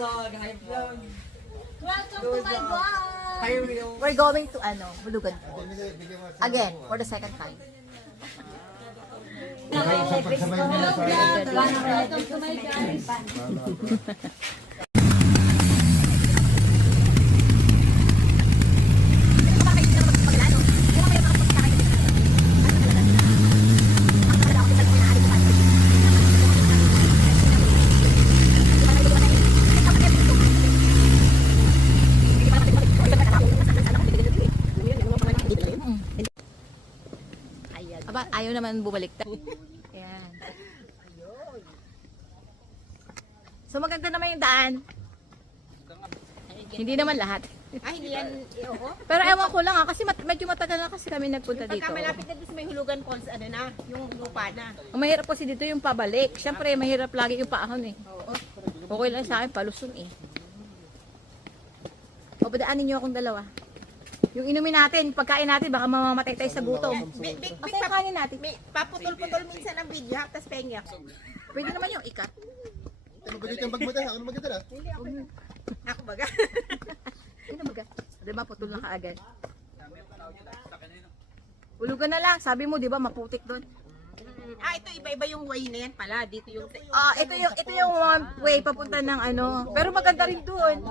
vlog, hi vlog. Welcome to my vlog! Hi Will. We're going to Bulugan po. Again, for the second time. Hello vlog! Welcome to my guys! Aba, ayaw naman bumalik. Ayan. So maganda naman yung daan. Hindi naman lahat. Ay, hindi yan. Oo. Pero ewan ko lang kasi medyo matagal na kasi kami nagpunta dito. Pagka malapit na doon sa may hulugan falls, ano na, yung lupa na. Ang mahirap kasi dito yung pabalik. Siyempre, mahirap lagi yung paahon eh. Oo. Okay lang sa akin, palusong eh. O, padaanin niyo akong dalawa. Yung inumin natin, pagkain natin, baka mamamatay tayo sa gutom. Big Kasi yung kanin natin. may paputol-putol minsan ang video, tapos pengyak. Pwede naman yung ikat. Ano ba dito yung bag mo tayo? Ano maganda na? Ako baga. Ano ba? Di ba, putol na kaagad. Ulugan na lang. Sabi mo, di ba, maputik doon. Ah, ito iba-iba yung way na yan pala. Dito yung... Ah, ito yung one way papunta ng ano. Pero maganda rin doon.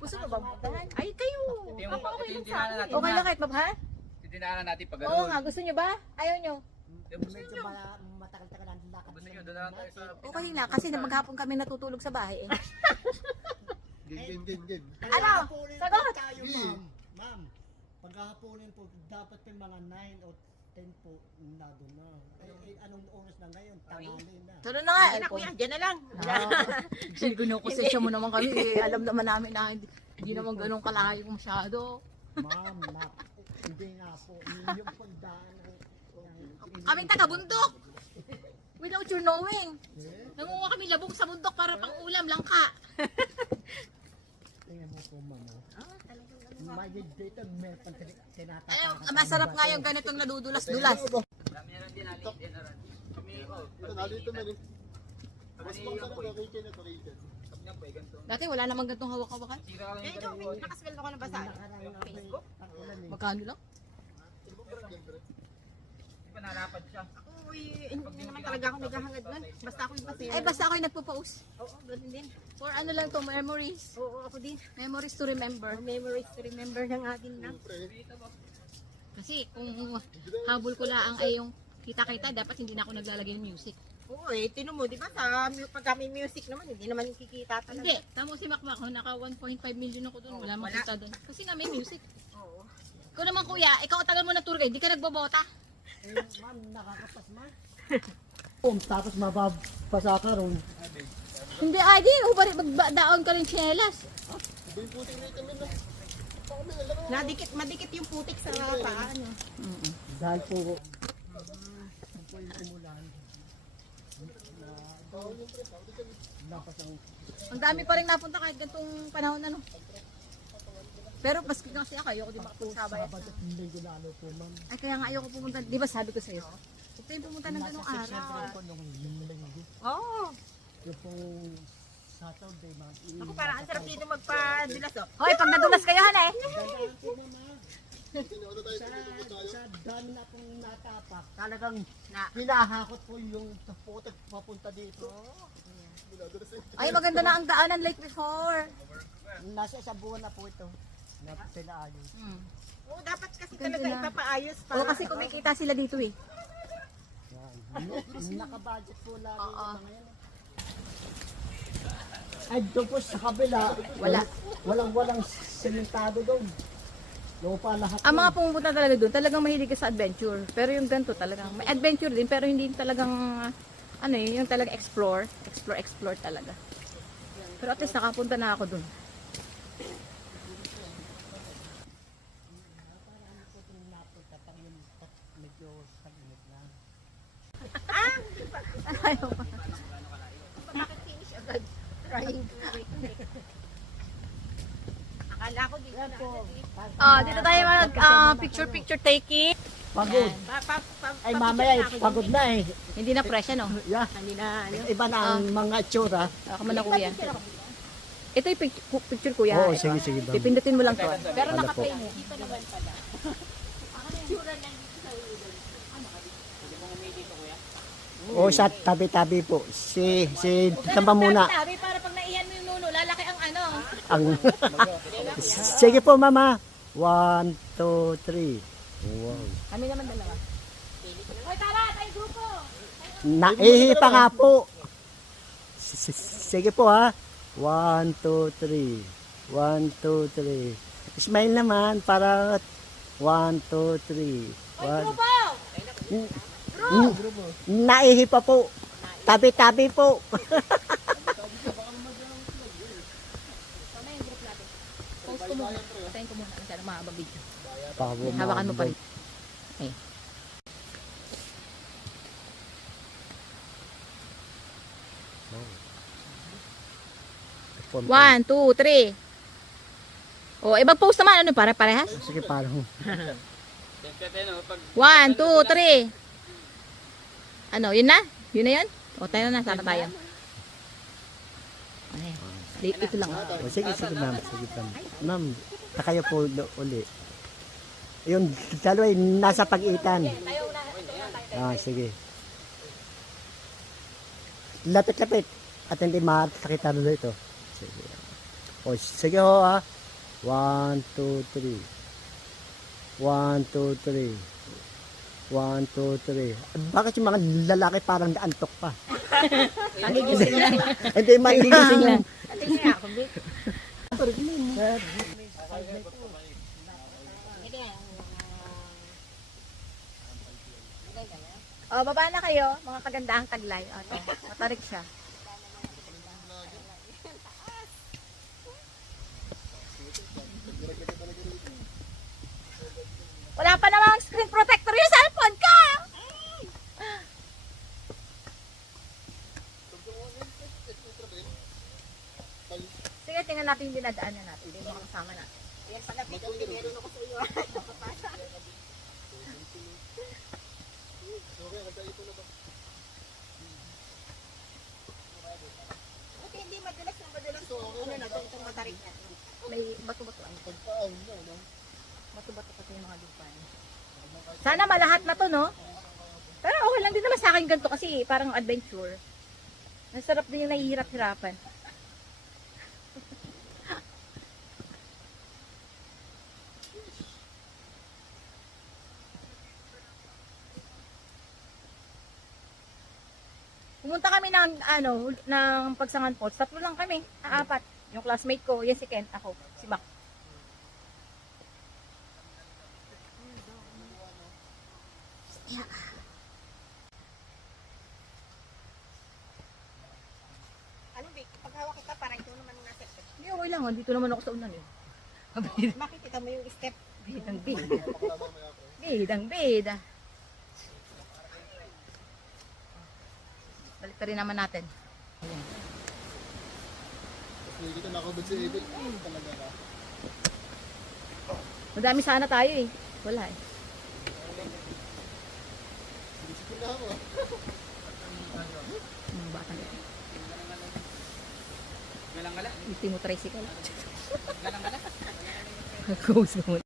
Gusto mo ba puntahan? Ay, kayo. Ako okay lang sa akin. Okay lang kahit mabahan? Tinaanan natin pag Oo nga, gusto nyo ba? Ayaw nyo? matagal-tagal ang lakad. Gusto nyo, doon na lang tayo sa... Okay na, kasi maghapon kami natutulog sa bahay eh. Game. Ano? Sagot! Tayo, ma'am. Ma'am, paghahaponin po, dapat po mga 9 o 10 po na doon na. Anong oras na ngayon? Tanghali na. Turo na nga. Ay, na kuya, dyan na lang. Sinukusensya mo naman kami eh. Alam naman namin na hindi naman ganun kalayo masyado. Ma'am, hindi nga po. Yung pagdaan Kaming taga-bundok. Without your knowing. Nangunga kami labong sa bundok para pang ulam, langka. tingnan mo po, ma'am. May dito, may tinatapos. Ay, masarap nga yung ganitong nadudulas-dulas. Dami na lang din natin. Yan na rin. Kami, Ito, nalito man eh. Mas pang sana bakit na bakit. sabi niya po eh, ganito. Dati wala namang ganitong hawak-hawakan. Sira lang Eh, yung ito, nakasweldo ko na ba sa Facebook? Magkano lang? Di ba narapad siya? Ako, hindi naman talaga ako naghahangad nun. Basta ako yung pasero. Ay, basta ako'y nagpo-post. Oo, ganun din. For ano lang to, memories. Oo, ako din. Memories to remember. Memories to remember ng atin lang. Kasi kung habol ko lang ay yung kita-kita, dapat hindi na ako naglalagay ng music. Oo eh, tinan mo, di ba sa pagka may music naman, hindi naman kikita talaga. Hindi, tamo si Makmak, naka 1.5 million ako doon, wala makita doon. Kasi nga may music. Oo. Ikaw naman kuya, ikaw tagal mo na tour guide, di ka nagbobota. Ma'am, nakakapas man. Tapos mababasa ka ron. Hindi, ay di, magdaon ka rin tsinelas. Madikit yung putik sa paa. Ano? Dahil po, po yung umulan. Lapas ang Ang dami pa rin napunta kahit gantong panahon ano. Pero maski kasi ako, ayoko din makapagsabay. Sabado at linggo lalo po, ma'am. Ay kaya nga ayoko pumunta, di ba sabi ko sa'yo? Huwag tayong pumunta ng ganong Siyempre araw. po nung linggo. Oo. Yung pong Saturday, ma'am. Ako parang ang sarap dito magpadulas oh. Hoy, pag nadulas kayo han eh. Gandaan po, ma'am. Sa dami na pong natapak, talagang hinahakot po yung putik papunta dito. Ay maganda na ang daanan like before. Nasa isang buwan na po ito. Na pinaayos. Oo, dapat kasi Ganda talaga na. ipapaayos pa. O kasi kumikita sila dito eh. Naka-budget po lagi Oo. yung mga yan. Ay, doon po sa kabila. Wala. Walang sementado doon. Lupa lahat. Ang mga pumupunta talaga doon, talagang mahilig ka sa adventure. Pero yung ganito talagang, may adventure din, pero hindi talagang, ano eh, yung talagang explore talaga. Pero at least nakapunta na ako doon. Medyo saginit lang. Ayaw pa. Bakit finish agad? Trying to wait. Akala ko dito Yan na. po. Dito tayo mag picture taking. Pagod. Ay mamaya pagod na eh. Hindi na fresh ano. Yeah. Hindi na, ano. Iba na ang mga itsura. Ako man na kuya. Ito yung picture kuya. Oo, Ito. sige, sige, ma'am. Pipindutin mo lang to. Pero Wala po. naka-play mo. O sa tabi-tabi po. Si Tamba muna. Sabi para pag naihan mo yung nuno, lalaki ang ano. Ang sige po, mama. 1, 2, 3. Wow. Kami naman dalawa. Hoy, tara, tayo grupo. Naihi pa nga po. Sige po ha. 1, 2, 3. 1, 2, 3. Smile naman para 1, 2, 3. Hoy, grupo! Naihi pa po. Tabi-tabi po. Post ko muna. Patayin ko muna. Masyado mahaba video. Bago Hawakan mo pa rin. Eh. One, two, three. O, ibang post naman. Ano, pare-parehas? Sige, parang. One, two, three. Ano, yun na? Yun na yun? O, tayo na. Sana tayo. Ay, ito lang. O, sige, sige, ma'am. Sige, ma'am. Ma'am, kayo po uli. Yung dalawa ay nasa pag-itan. Ah, sige. Lapit-lapit. At hindi makakita na ito. Sige. O, sige ho ha. 1, 2, 3. 1, 2, 3. 1, 2, 3. Bakit yung mga lalaki parang naantok pa? Nagigising lang. Hindi man Nagigising lang. O, baba na kayo, mga kagandahang taglay. O, ito, matarik siya. Wala pa namang screen protector yung cellphone ka! Sige, tingnan natin yung dinadaanan natin. Yung mga kasama natin. Yan pala, Pikuti, meron ako sa iyo. Buti hindi madulas yung madulas. Ano na, itong matarik na. May bato-bato ang ito. Bato-bato kasi yung mga lupa niya. Sana malahat na to, no? Pero okay lang din naman sa akin ganito kasi parang adventure. Nasarap din yung nahihirap-hirapan. Pumunta kami ng ng Pagsangan Falls. 3 lang kami, 4. Yung classmate ko, yan si Kent, ako, si Mac. Anong Vic? Pag hawak kita, parang ito naman nasa step. Hindi, okay lang. Dito naman ako sa unan eh. Makikita mo yung step. Bidang bida. Bidang bida. Balik pa rin naman natin. Ayan. Dito nakabad si Edel. Talaga na. Madami sana tayo eh. Wala eh. Isipin na ako. Batang ito. Galang-gala. Hindi mo tricycle. Galang-gala. Ghost mo.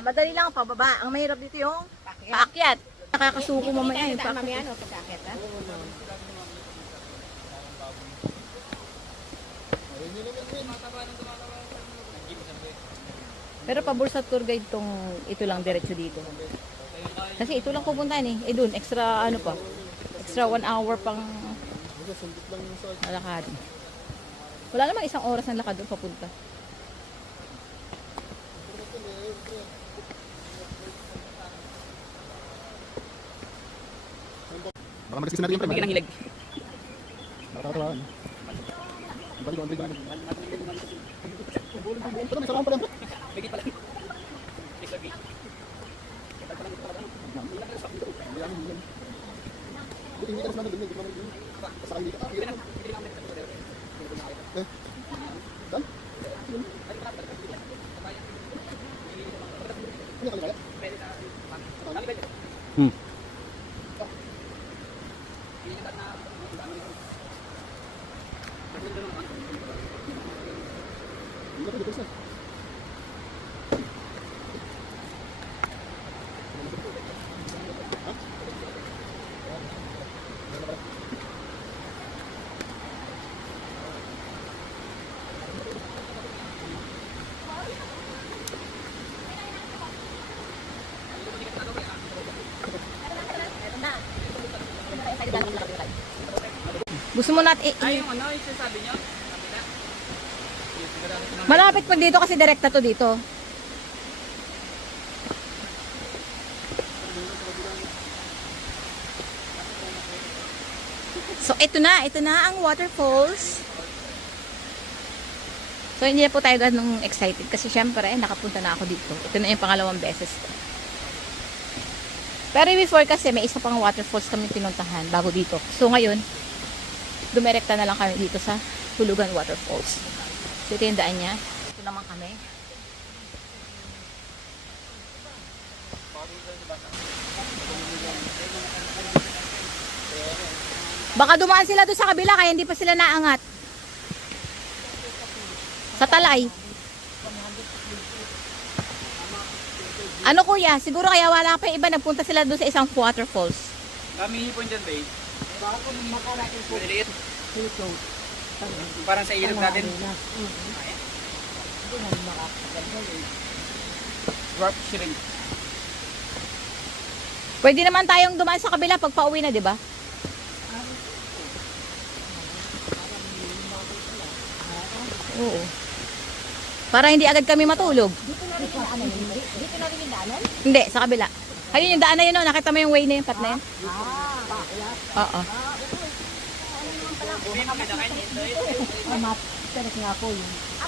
Madali lang ang pababa. Ang mahirap dito yung paakyat. Nakakasuko mamaya yung paakyat. Mamaya ano, pagkakit ha? Pero pabor sa tour guide tong ito lang diretso dito. Kasi ito lang pupuntahan eh. Eh dun, extra ano pa. Extra 1 hour pang lakad. Wala namang 1 oras ng lakad doon papunta. Baka maliskis natin yung pre. Bigyan ng hilag. Nakakatawa. Balik ko, balik ko. Ito may sarang pala. Bigit pala. Buti hindi ka mas nandun. Sa hindi ka. Ano ka Pwede na. Kami pwede. Hmm. Gusto mo natin Ay, yung ano, yung sinasabi nyo? malapit pag dito kasi direkta to dito. So ito na ang waterfalls. So hindi na po tayo ganung excited kasi syempre nakapunta na ako dito. Ito na yung pangalawang beses ko. Pero before kasi may isa pang waterfalls kami pinuntahan bago dito. So ngayon, dumirekta na lang kami dito sa Hulugan Waterfalls. So ito yung daan niya. Ito naman kami. Baka dumaan sila doon sa kabila kaya hindi pa sila naangat. Sa Talay. Ano kuya? Siguro kaya wala pa yung iba. Nagpunta sila doon sa isang waterfalls. Kami hipon dyan, babe. Maliliit. Parang sa ilog natin. Dwarf shrimp. Pwede naman tayong dumaan sa kabila pag pauwi na, di ba? Oo. Para hindi agad kami matulog. Dito na rin yung daanan? Hindi, sa kabila. Ayun yung daan na yun, oh. Nakita mo yung way na yun, pat na yun? Oo.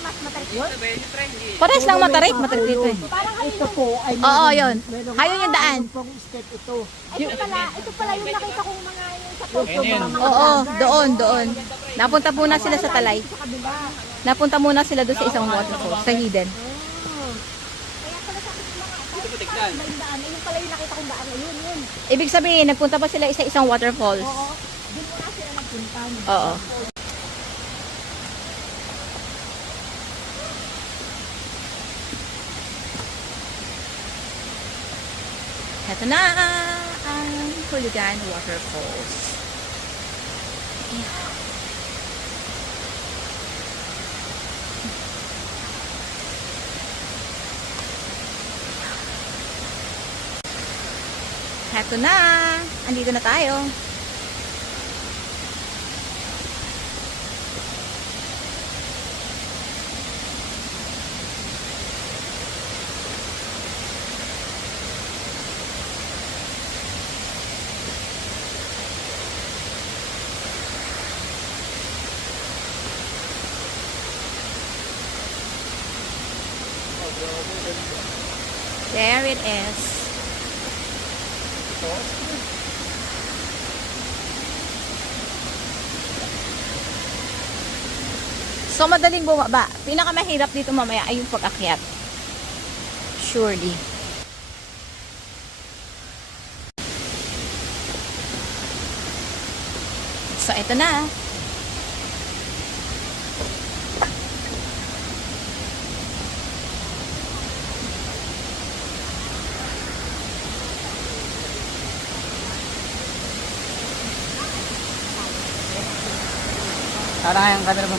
Mas matarik yun? Ito ba yun? Yung trend eh. Pares lang matarik dito eh. Parang Ito po ay Oo, yun. Ayun yung daan. pang step ito. ito pala yung nakita kong mga yung sa photo. Ayun yun. Oo, doon. Napunta muna sila sa Talay. Sa kabila. Napunta muna sila doon sa isang waterfall, sa Hidden. Kaya pala sa akin mga Ito po tignan. yung daan. Yung pala yung nakita kong daan. Yun. Ibig sabihin, nagpunta pa sila sa isang waterfalls. Oo. Doon muna sila nagpunta. Oo. Ito na ang Hulugan Waterfalls. Ayan. Ito na. Andito na tayo. There it is. So, madaling bumaba. Pinakamahirap dito mamaya ay yung pag-akyat. Surely. So, ito na. Tara nga yung camera mo.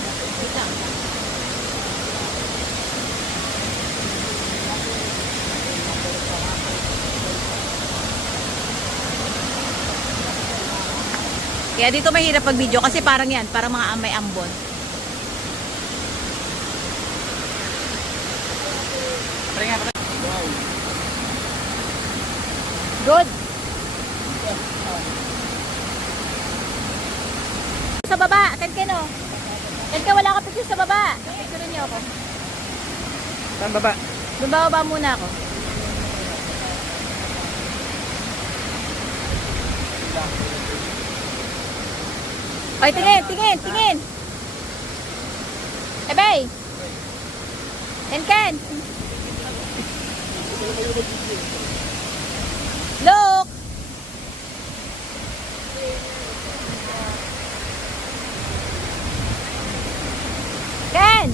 Kaya dito mahirap pag video kasi parang yan, parang mga may ambon. Tara nga, tara. Good. Sa baba, Ken oh. Ken, wala ka picture sa baba. Picture niyo ako. Saan baba? Bumababa muna ako. Ay, tingin. Ebay. Ken. Look! Ken!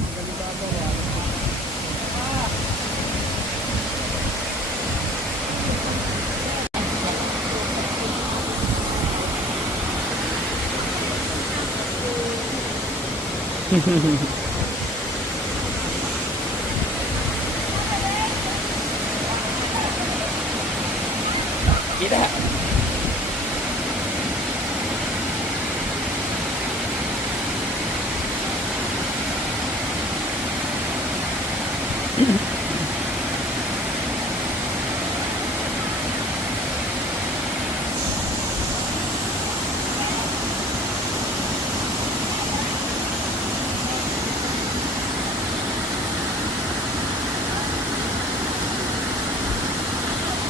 Kita.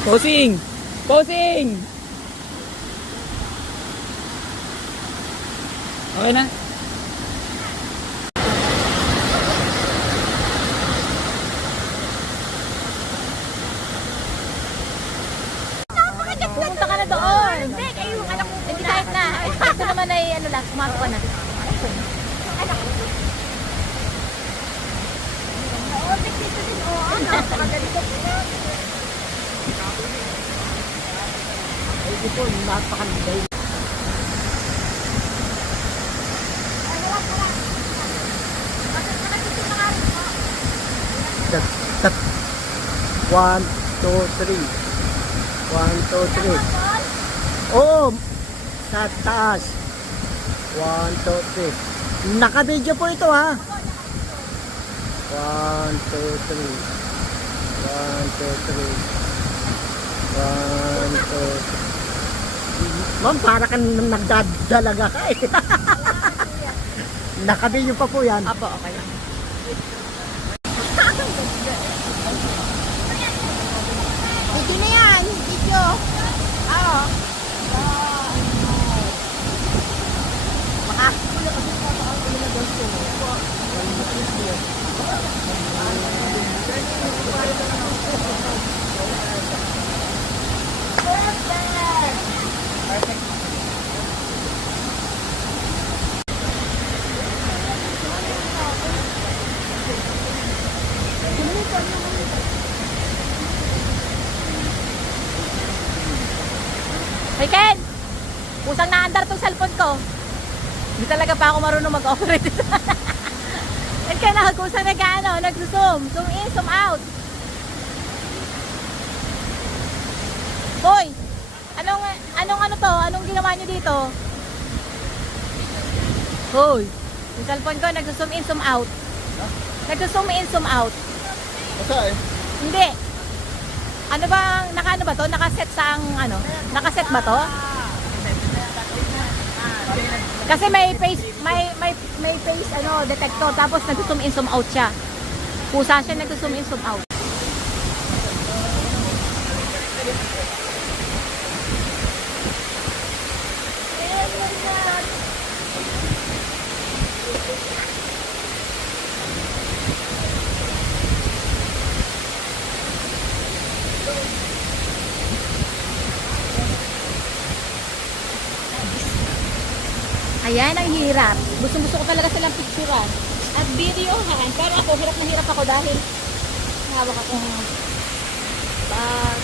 Posing! Posing! Okay na? Pumunta ka na doon. Hindi, kayo, anak mo. Hindi kahit na. Ito naman ay ano lang, kumato ka na. Anak mo. Oo, dito din. Oo, napakaganda. Ay, ito, napakaganda. Tap. 1, 2, 3. 1, 2, 3. Oh! Sa taas. 1, 2, 3. Naka-video po ito ha. 1, 2, 3. 1, 2, 3. 1, 2, 3. Ma'am, para kang nagdadalaga ka eh. Naka-video pa po yan. Apo, okay lang. Video na yan, video. Oo. Hey Ken! Pusang naandar tong cellphone ko. Hindi talaga pa ako marunong mag-operate ito. Ken ka na, kusang nag-zoom. Zoom in, zoom out. Boy! Anong ano to? Anong ginawa nyo dito? Hoy! Yung cellphone ko, nag-zoom in, zoom out. Nag-zoom in, zoom out. Masa eh? Hindi. Ano bang, naka-ano ba to? Nakaset sa ang, ano? Nakaset ba to? Kasi may face, may face, ano, detector. Tapos nag-zoom in, zoom out siya. Pusa siya, nag-zoom in, zoom out. Ayan, ang hirap. Gusto ko talaga silang picturean. At videohan. Pero ako, hirap na hirap ako dahil hawak akong bag.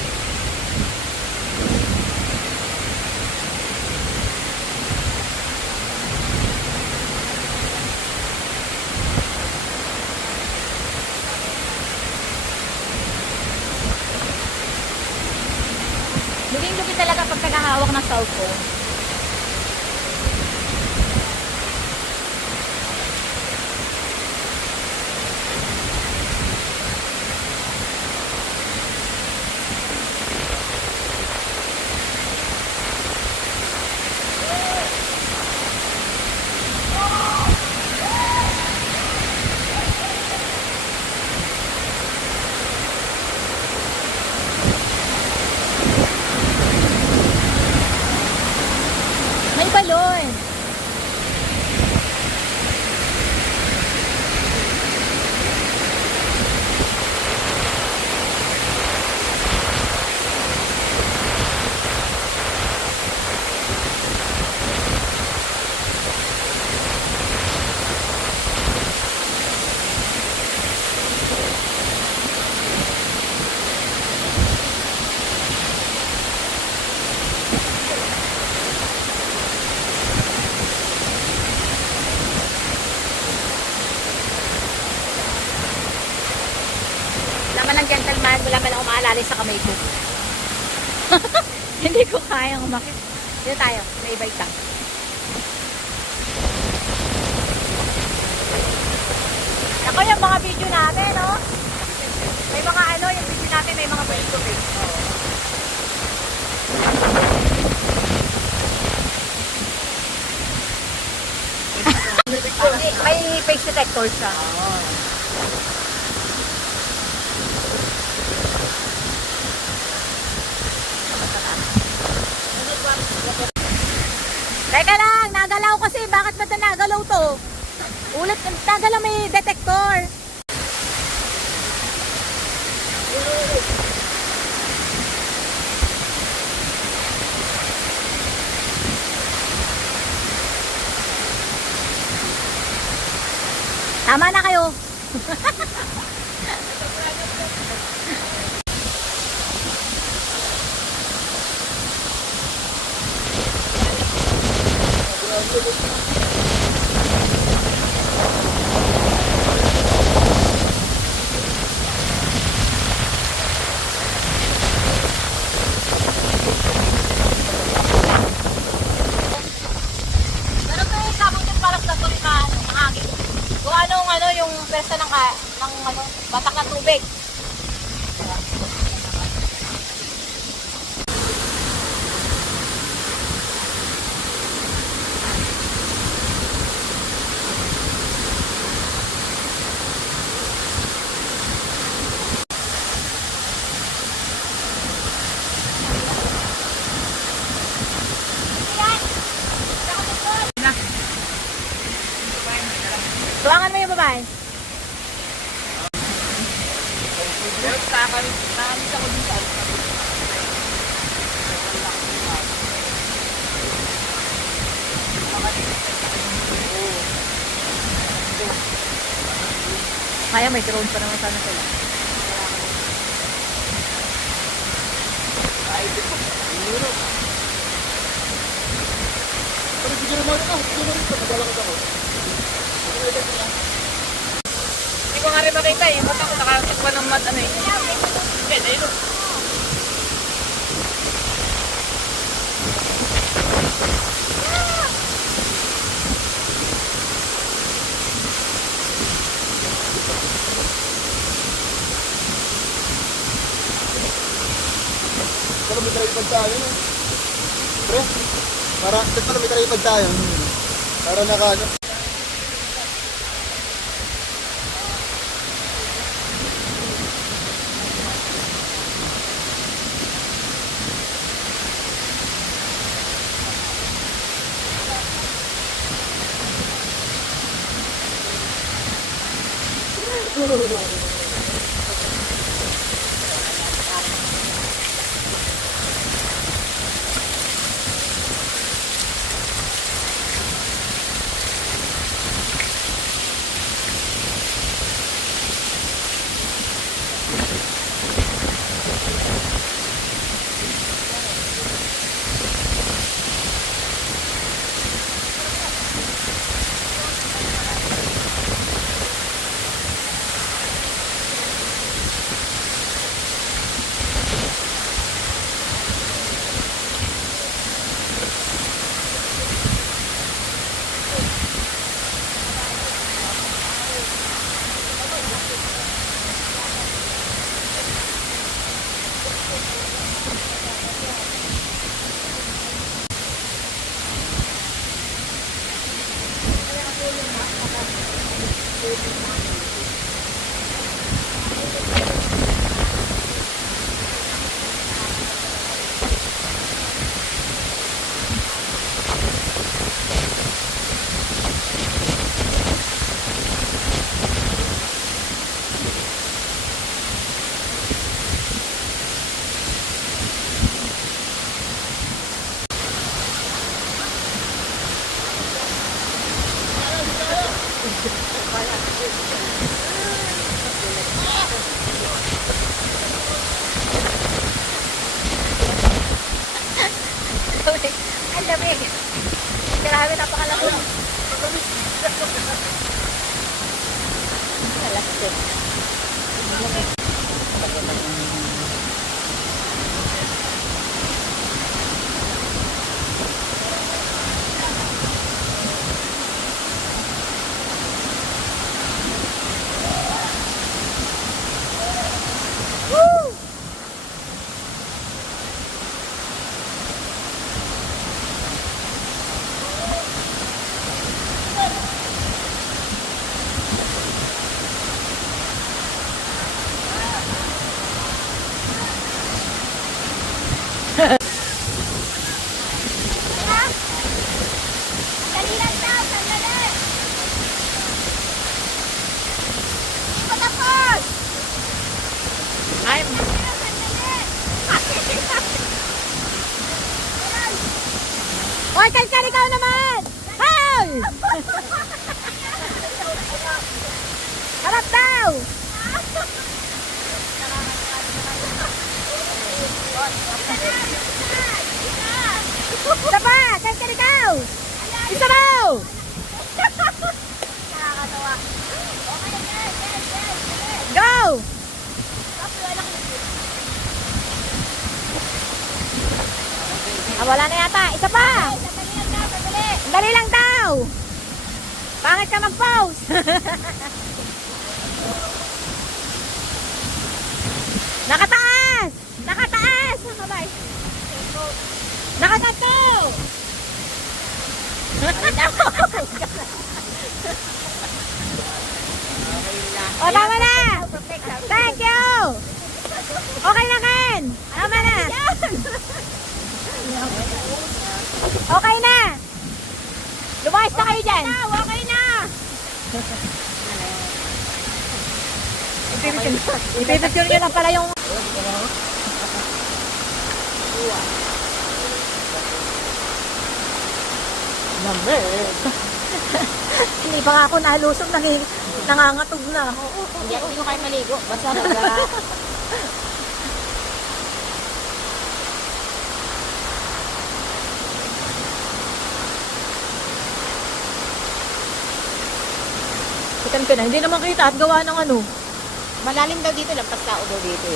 Luging-lugi talaga pag nagahawak ng cellphone. naman ako maalala sa kamay ko. Hindi ko kayang umakit. Dito tayo, may bike tank. Ako yung mga video natin, no? May mga ano, yung video natin, may mga face-to-face. May face detector siya. Teka lang, nagalaw kasi. Bakit ba ito nagalaw to? Ulit, nagalaw may detector. Tama na kayo. Pero ito yung sabon yung parang natuloy na hangin. Kung anong ano yung persa ng ano, batak ng tubig. Tuwangan mo yung babae. Kaya may drone pa naman sana sila. Pero bigyan naman ako. Bigyan naman ito. Maglalakad ako. Hindi ko nga rin makita eh. Ba't ako nakatakpan ng mat ano eh. Hindi, ayun. Para may tripod tayo, no? Pre, para may tripod tayo. Para naka, Dali lang daw, sandali. Hindi pa tapos. Ay, Hoy, kalkal ikaw naman! Hoy! Harap daw! Isa pa! Kalkal ikaw! Isa daw! Nakakatawa. Okay, yes. Go! Ah, wala na yata. Isa pa! Sandali lang daw, sandali. Dali lang daw! Pangit ka mag-pause! Nakataas! Nakataas! Nakabay! Nakatato! O, tama na! Thank you! Okay na, Ken! Tama na! Okay na! Lumayas na kayo dyan! Okay na! Ipipicture nyo lang pala yung... Hindi pa nga ako nalusog, nangangatog na. Hindi ko kayo maligo. Basta Kita na, hindi naman kita at gawa ng ano. malalim daw dito, lampas tao daw dito.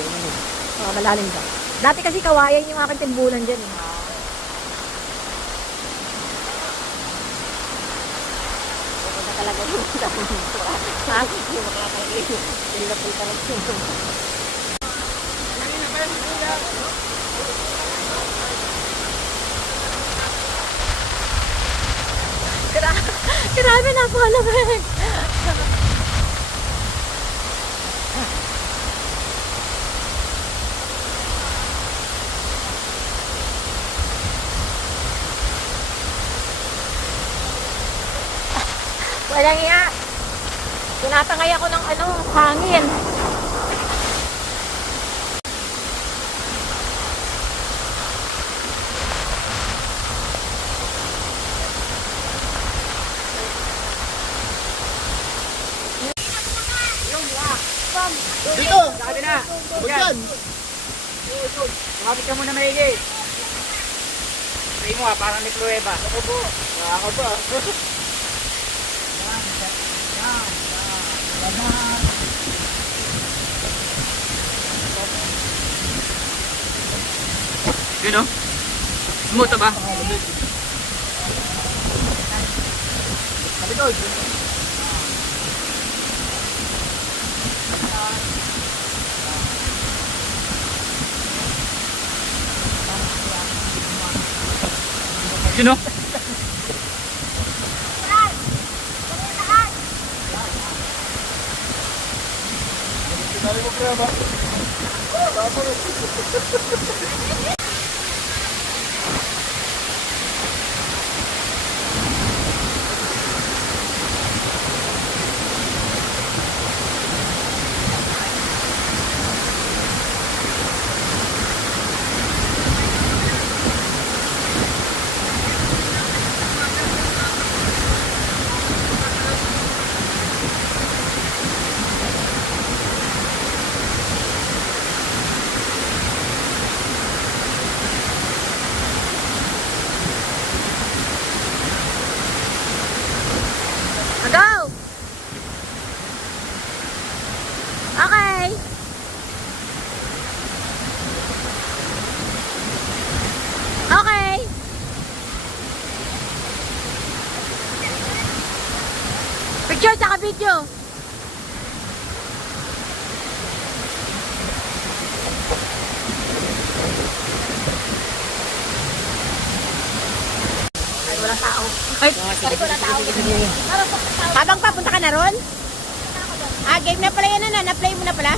Malalim ba? Dati kasi kawayan yung aking timbulan dyan. Eh. Pupunta talaga dito sa Ha? hindi makakaligo. Pilapil talaga. Grabe, napakalamig. Walang iya. Tinatangay ako ng hangin. Dito! Sabi na. Huwag yan! Kumapit ka muna maigi. Pray mo parang may pruweba. Ako ba? Yun o. Smooth ba? Malikod! Yun o. Dali mo kaya ba? Go! Okay. Okay. Picture tsaka video. Ay, walang tao. Ay, walang tao. Habang papunta ka na ron? Ah, game na pala yan na. Na-play mo na pala?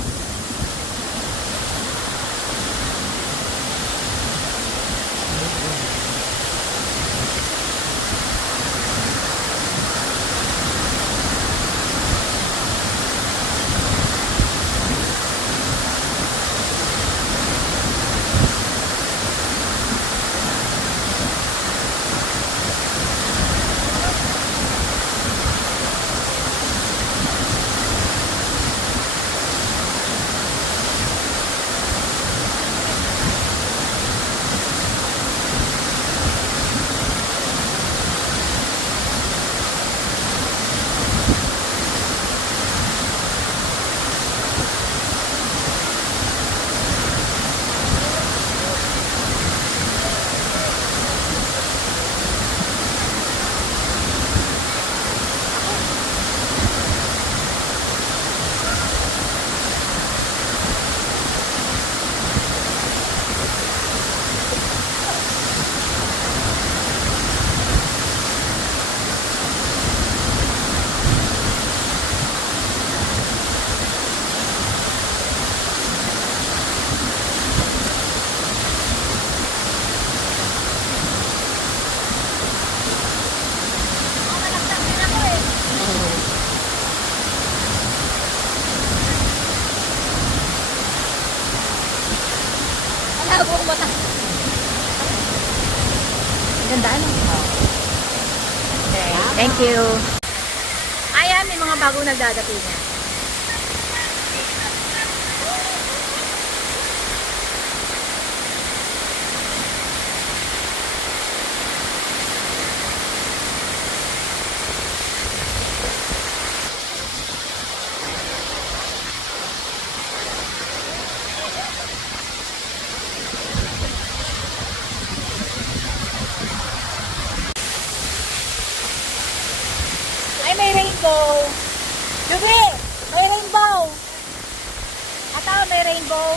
Maganda ano? Okay, thank you. Ayan, may mga bagong nagdadating na. Ay, may rainbow. Jubi, may rainbow. Ata, may rainbow.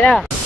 Okay na.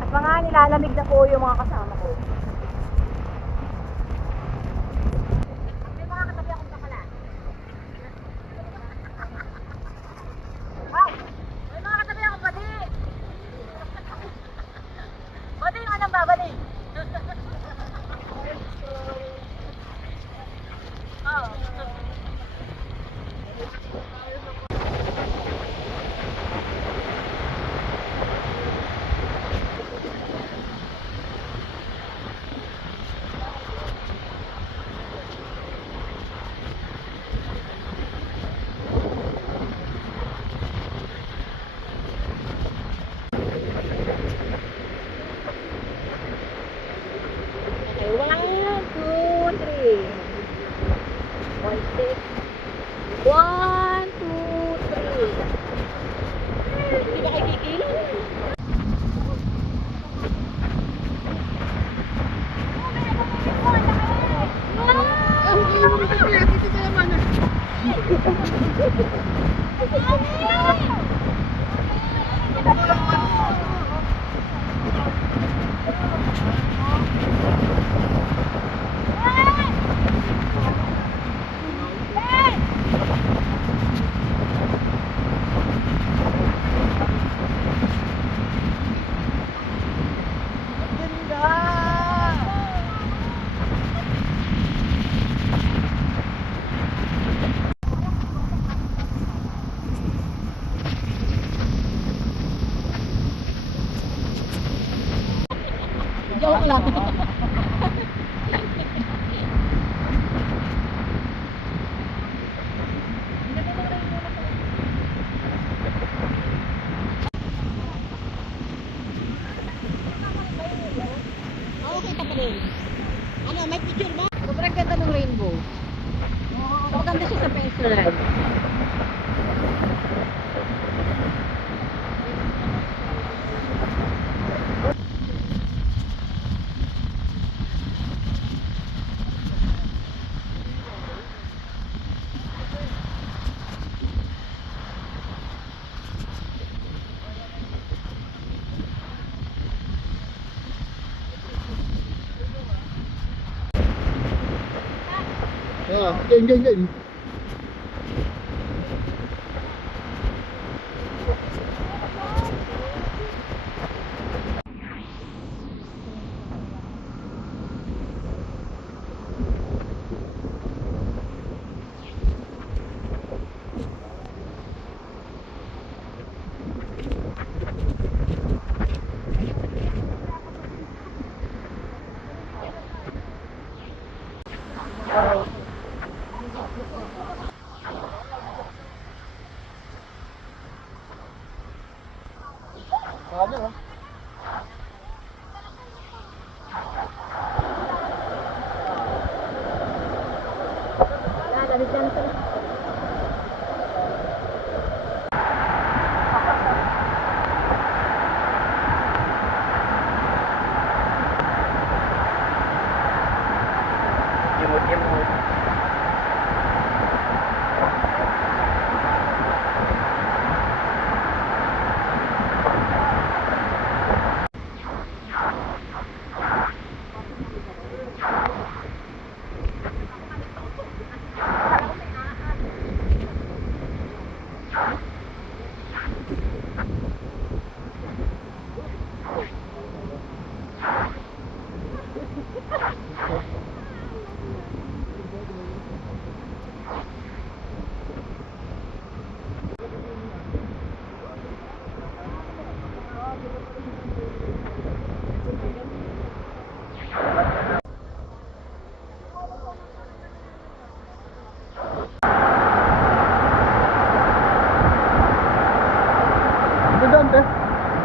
At mga nilalamig na po yung mga kasama ko. May mga katabi akong bakala. oh, may picture mo. Sobrang ganda ng rainbow. Maganda siya sa Peninsular. Game.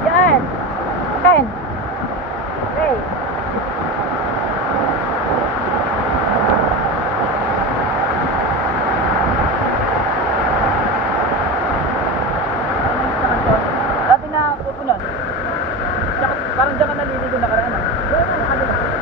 Yan. Ken. Hey. Dati na pupunan. Parang dyan ka naliligo na karaan. Doon na nakalimutan.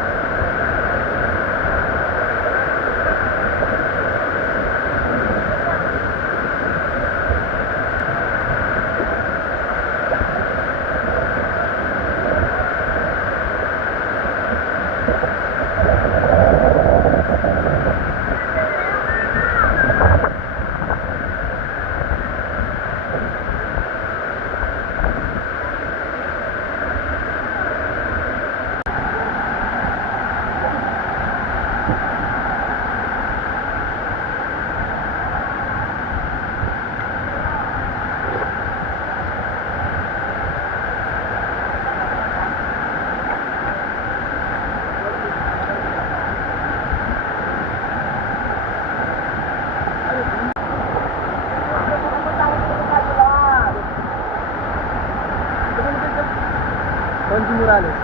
Juan Morales.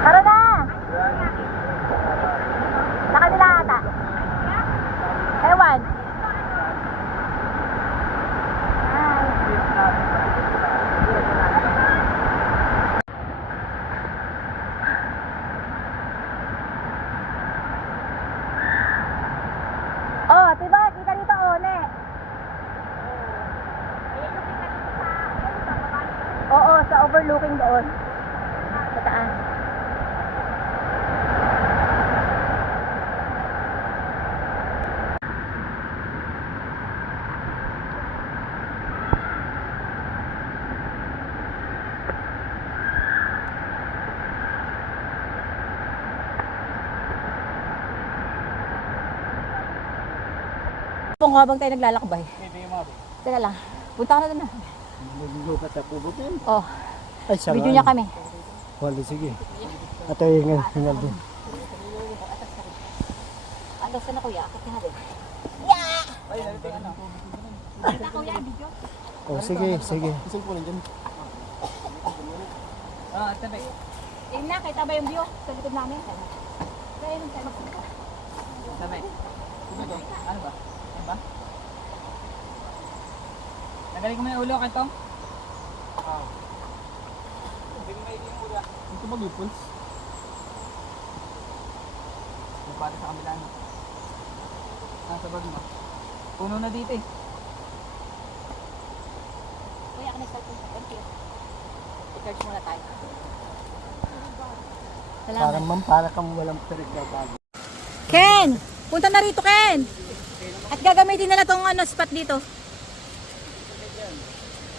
Tara na! Sa kanila ata. Ewan. Oh, diba? Kita dito, One. Oo, sa overlooking doon. Sa taas. Kung habang tayo naglalakbay. Teka lang. Punta ka na doon na. Naliligo ka sa kubot yan. Oh, Ay, siya video niya kami. Wala, sige. At ay hingal din. Ano sa na kuya? Akit nga din. Oh, sige. Isang po lang dyan. Ah, tabi. Tingnan na, kita ba yung view sa likod namin? Kaya nung tayo magpunta. Tabi. Ano ba? Ano ba? Nagaling ko mo yung ulo, Kantong? Oo. Hindi mo maiging yung ulo. Ito ba yung pulse? Yung para sa kabila mo. Nasa bag mo. Puno na dito eh. Kuya, ako nag-cellphone. Thank you. I-charge muna tayo. Salamat. Parang ma'am, para kang walang pinagbabago. Ken! Punta na rito, Ken! At gagamitin na tong spot dito.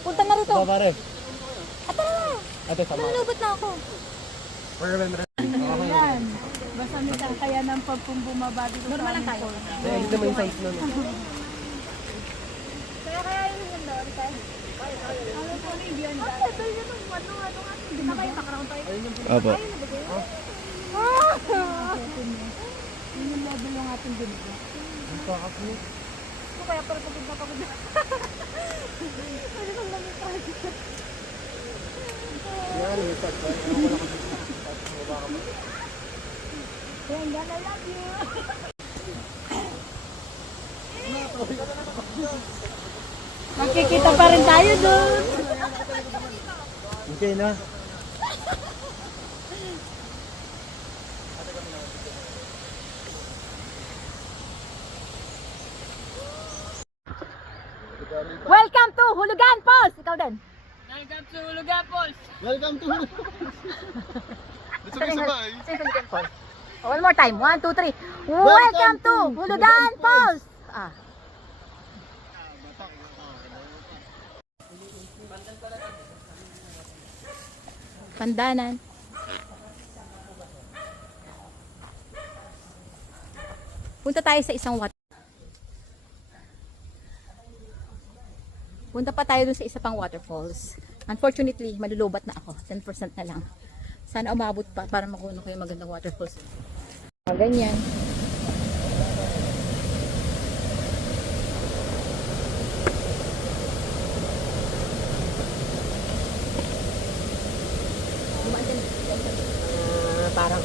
Punta na rito. Ito pare. At tara na! Ito sama. Nalulubot na ako. Yan. Basta minsan kaya ng pagpumbumaba dito Normal lang tayo. Hindi naman yung size nun. Kaya yun yung doon. Ano po na hindi yan? Ito yun yung ano. Hindi na kayo background tayo. Opo. Yun yung level ng ating ginagawa. Kaya pala pagod na pagod na. Ano bang namin tayo? Yan, yung start ba? Yan, I love you. Makikita pa rin tayo doon. Okay na. Welcome to Hulugan Falls! Ikaw din. Welcome to Hulugan Falls! Welcome to Let's sabay. Hulugan Falls. One more time. 1, 2, 3. Welcome to Hulugan Falls! Ah. Pandanan. Punta tayo sa isang water. Punta pa tayo dun sa isa pang waterfalls. Unfortunately, malulubat na ako. 10% na lang. Sana umabot pa para makuha ko yung magandang waterfalls. Ganyan. Parang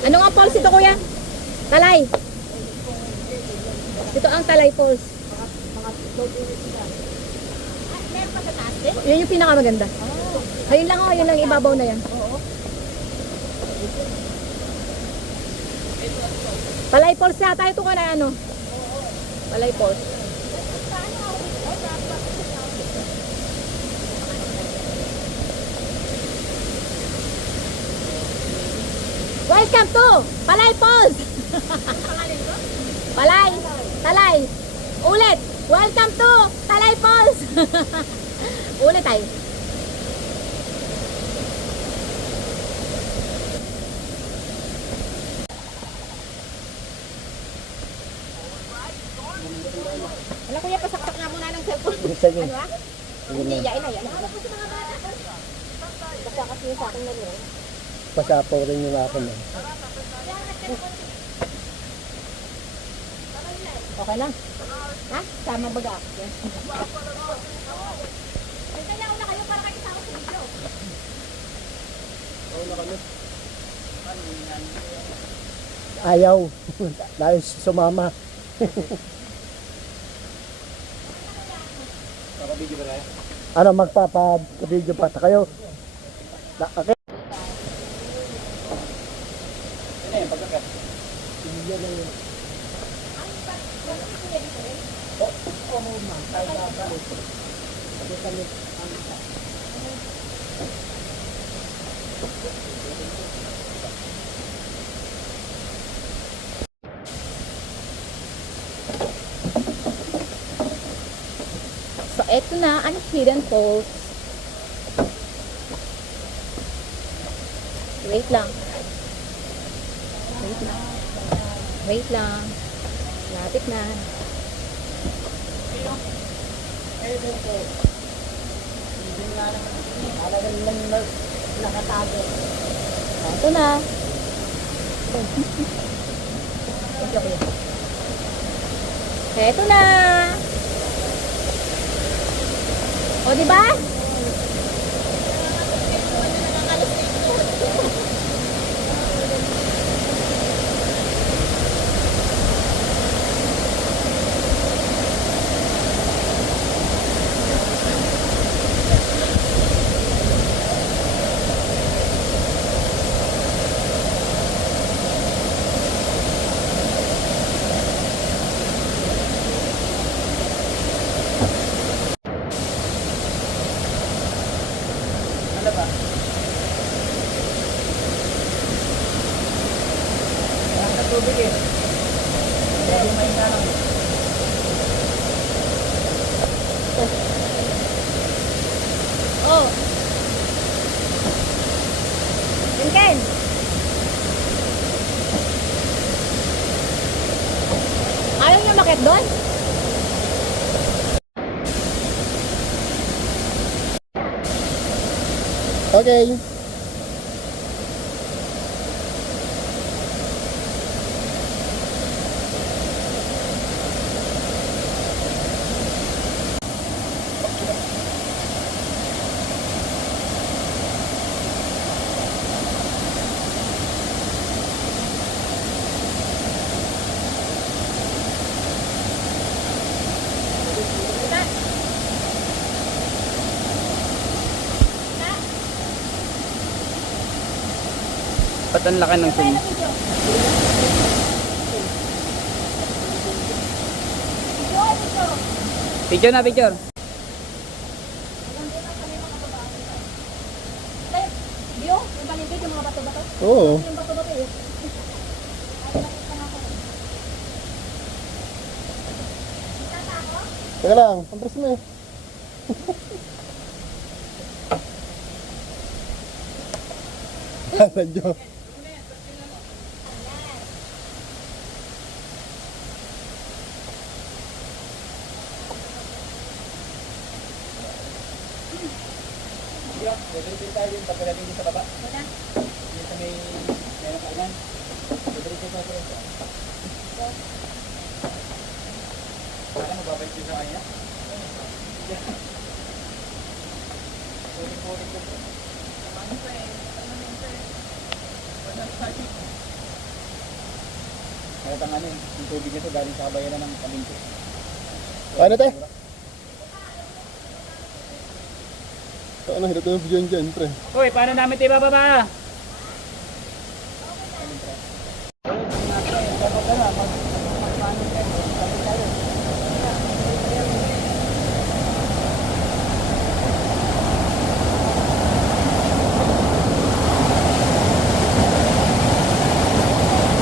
Ano nga falls ito, kuya? Talay. Ito ang Talay Falls. Yun yung pinakamaganda. Ayun lang oh, yun lang ibabaw na yan. Talay Falls yata ito ka na ano? Talay Falls. Welcome to Palay Falls! Palay! Talay! Ulit! Welcome to Talay Falls! Ulit tayo. Wala kuya, pasaksak nga muna ng cellphone. Sige. Ano ah? Hindi, yain na. Basta kasi sa akin na rin. Pasapaw rin yung akin. Okay lang. Ha? Sama baga. Ayaw. Dahil sumama. Ano, magpapa-video pa kayo? Okay. So, eto na ang Hidden Falls. Wait lang. Wait lang. Wait lang. Lapit na. Ito na. Eto na. O, di ba? Ano ba? Ang sa tubig eh. Medyo may lang. Oh. Ken. Ayaw niyo makit doon? Okay. Ba't ang laki ng zoom? Picture na, picture. View? Yung paligid, yung mga bato-bato? Oo. Yung bato-bato eh. Teka lang, compres mo eh. Radyo. Dito tayo yung pagkalating dito sa baba. Dito sa may meron kainan. Dito sa preso. Kaya mo babalik din sa kanya? Puling-puling ko po. Kaya tangan eh, yung tubig nito galing sa kabayanan ng Palengke. Paano te? Paano, hirap na yung video dyan, pre. Uy, paano namin ito ibababa?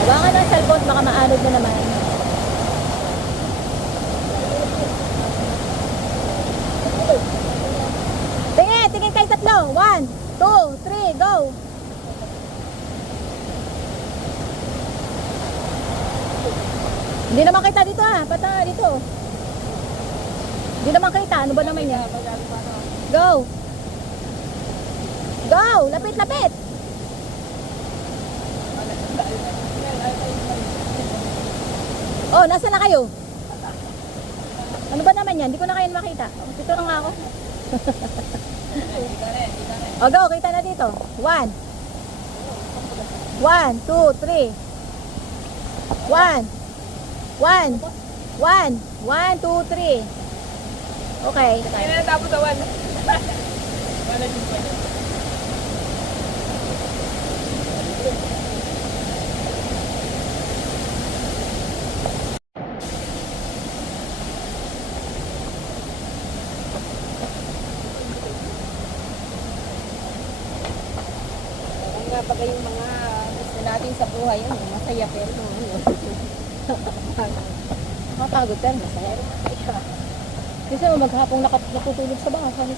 Hawakan ng cellphone, baka maanod na naman. Tingin kayo tatlo. 1, 2, 3, go! Hindi naman kita dito ha. Pata dito. Hindi naman kita. Ano ba naman yan? Go! Go! Lapit, lapit! Oh, nasa na kayo? Ano ba naman yan? Hindi ko na kayo makita. Dito lang ako. O, go. Kita na dito. 1. 1, 2, 3. 1. 1. 1. 1, 2, 3. Okay. Kaya na natapos sa 1. Nga pag yung mga gusto natin sa buhay, ano, masaya pero ano. Mapagod ka, masaya. Kasi mo maghapong nakatulog sa bahay.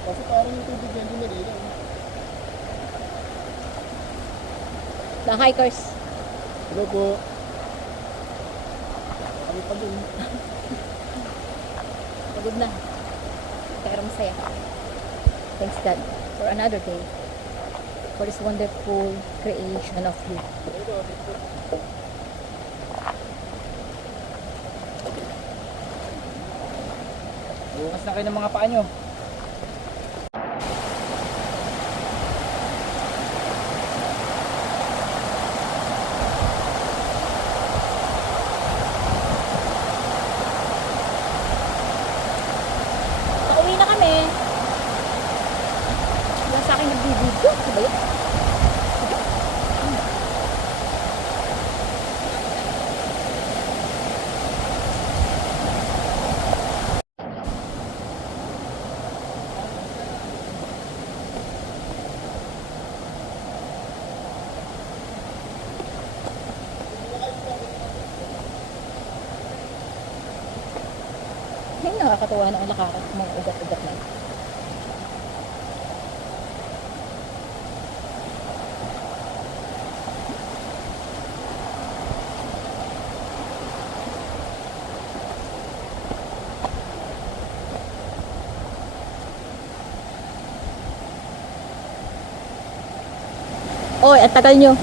Kasi parang yung tubig yan, hindi nalinaw. Na hikers. Hello po. Kami pa dun. Pagod na. Pero masaya. Thanks God for another day. For this wonderful creation of you. Bukas na kayo ng mga paa nyo. Pauwi na kami. Wala sa akin nagbibidyo. Ano ba yun? Ay, nakakatawa na ang lakaran. Mga ugat-ugat na. Oy, at tagal nyo.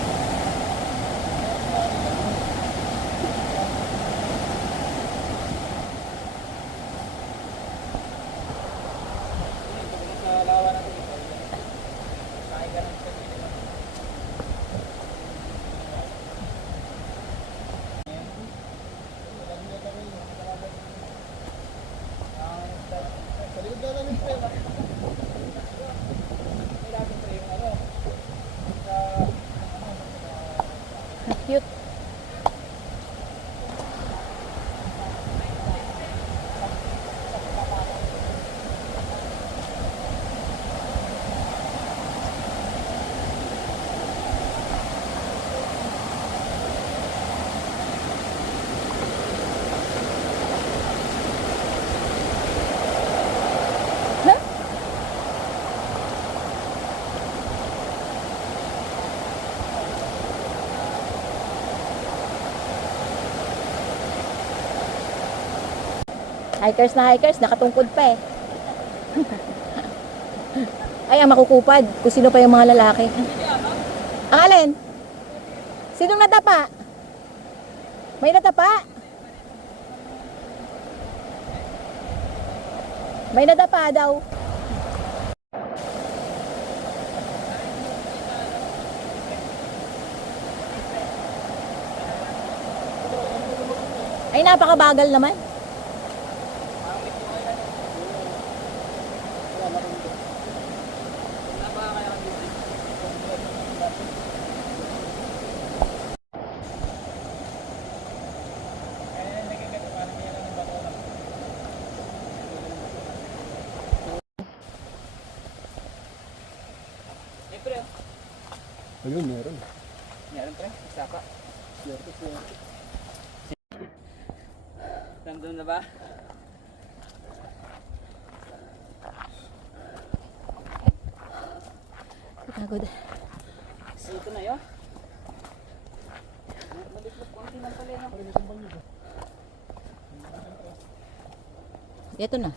Cute. Hikers, nakatungkod pa eh. Ay, ang makukupad. Kung sino pa yung mga lalaki. Ang alin? Sinong natapa? May natapa? May natapa daw. Ay, napakabagal naman. Ayun, meron. Meron pre, saka. Nandun na ba? Pagod. Dito na yun. Ito na.